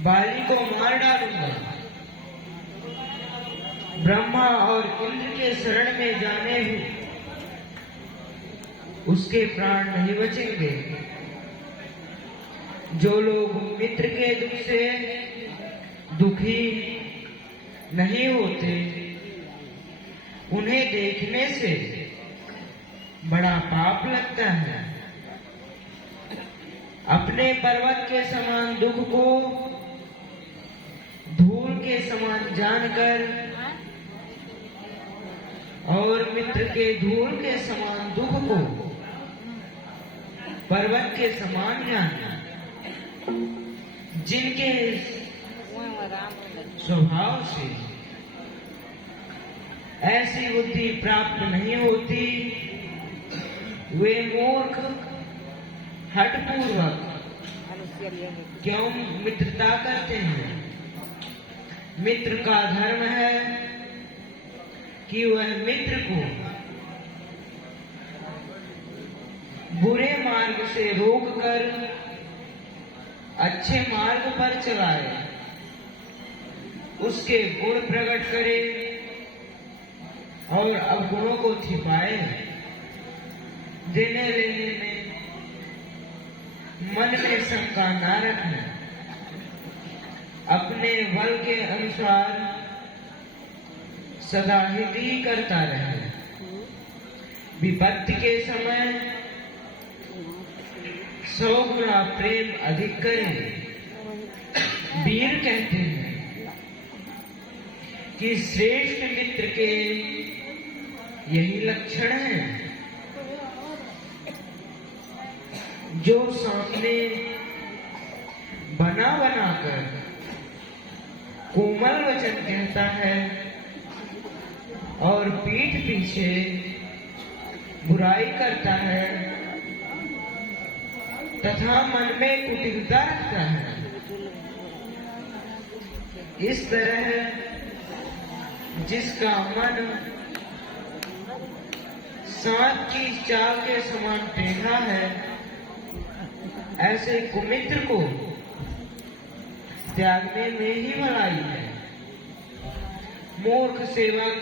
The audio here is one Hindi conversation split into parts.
बाली को मार डालूंगा। ब्रह्मा और इंद्र के शरण में जाने ही उसके प्राण नहीं बचेंगे। जो लोग मित्र के दुख से दुखी नहीं होते, उन्हें देखने से बड़ा पाप लगता है। अपने पर्वत के समान दुख को धूल के समान जानकर और मित्र के धूल के समान दुख को पर्वत के समान जानना, जिनके स्वभाव से ऐसी बुद्धि प्राप्त नहीं होती, वे मूर्ख हठपूर्वक क्यों मित्रता करते हैं। मित्र का धर्म है कि वह मित्र को बुरे मार्ग से रोककर अच्छे मार्ग पर चलाए, उसके गुण प्रकट करे और अवगुणों को छिपाए। देने लेने में मन में शंका न रखना, अपने बल के अनुसार सदा हित ही करता रहे। विपत्ति के समय 100 गुना प्रेम अधिक करें। वीर कहते हैं कि श्रेष्ठ मित्र के यही लक्षण है। जो सामने बना बनाकर कोमल वचन कहता है और पीठ पीछे बुराई करता है तथा मन में कुटिलता रखता है, इस तरह जिसका मन सांप की चाल के समान टेढ़ा है, ऐसे कुमित्र को त्यागने में ही भलाई है। मूर्ख सेवक,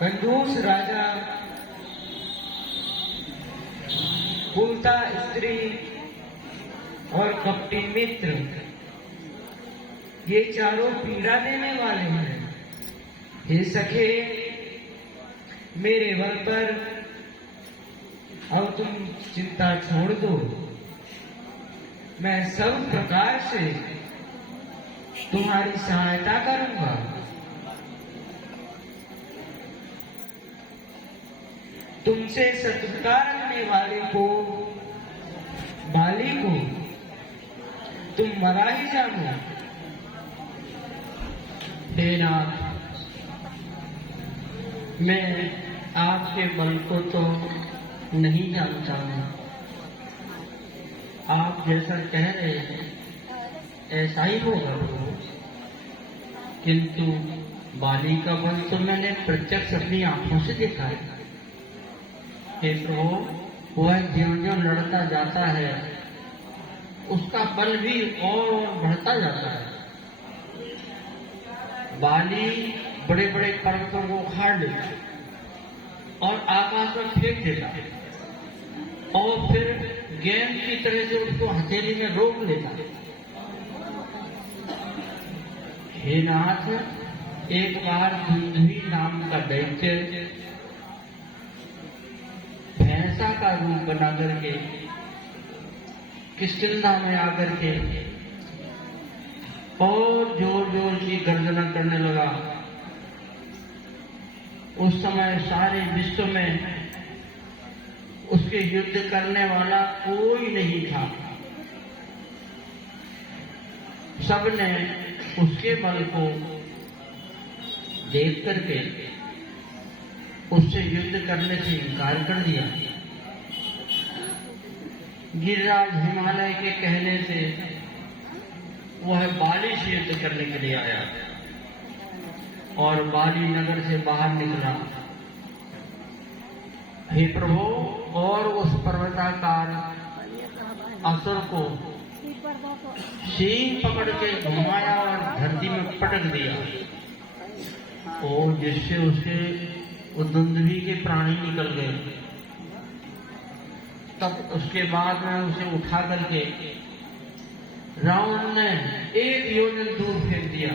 कंजूस राजा, कुलता स्त्री और कपटी मित्र, ये चारों पीड़ा देने वाले हैं। हे सखे, मेरे बल पर अब तुम चिंता छोड़ दो। मैं सब प्रकार से तुम्हारी सहायता करूंगा। तुमसे शत्रुता रखने वाले को, बाली को तुम मरा ही जानो। देनाथ, मैं आपके बल को तो नहीं जानता हूँ। आप जैसा कह रहे हैं ऐसा ही होगा प्रभु, किंतु बाली का बल तो मैंने प्रत्यक्ष अपनी आंखों से देखा है। हे प्रभु, वह ज्यों-ज्यों लड़ता जाता है उसका बल भी और बढ़ता जाता है। बाली बड़े बड़े पर्वतों को उखाड़ लेता है और आकाश में फेंक देता है और फिर गेंद की तरह से उसको हथेली में रोक लेता है। हे नाथ, एक बार धुंधवी नाम का दैत्य भैंसा का रूप बना करके किष्किंधा में आकर के और जोर जोर की गर्जना करने लगा। उस समय सारे विश्व में उसके युद्ध करने वाला कोई नहीं था। सबने उसके बल को देख करके उससे युद्ध करने से इनकार कर दिया। गिरिराज हिमालय के कहने से वह बाली से युद्ध करने के लिए आया और बाली नगर से बाहर निकला। हे प्रभु, और उस पर्वताकार असुर को सींग पकड़ के घुमाया और धरती में पटक दिया, और जिससे उसके वो दुंदुभी के प्राणी निकल गए। तब उसके बाद में उसे उठा करके रावण ने एक योजन दूर फेंक दिया।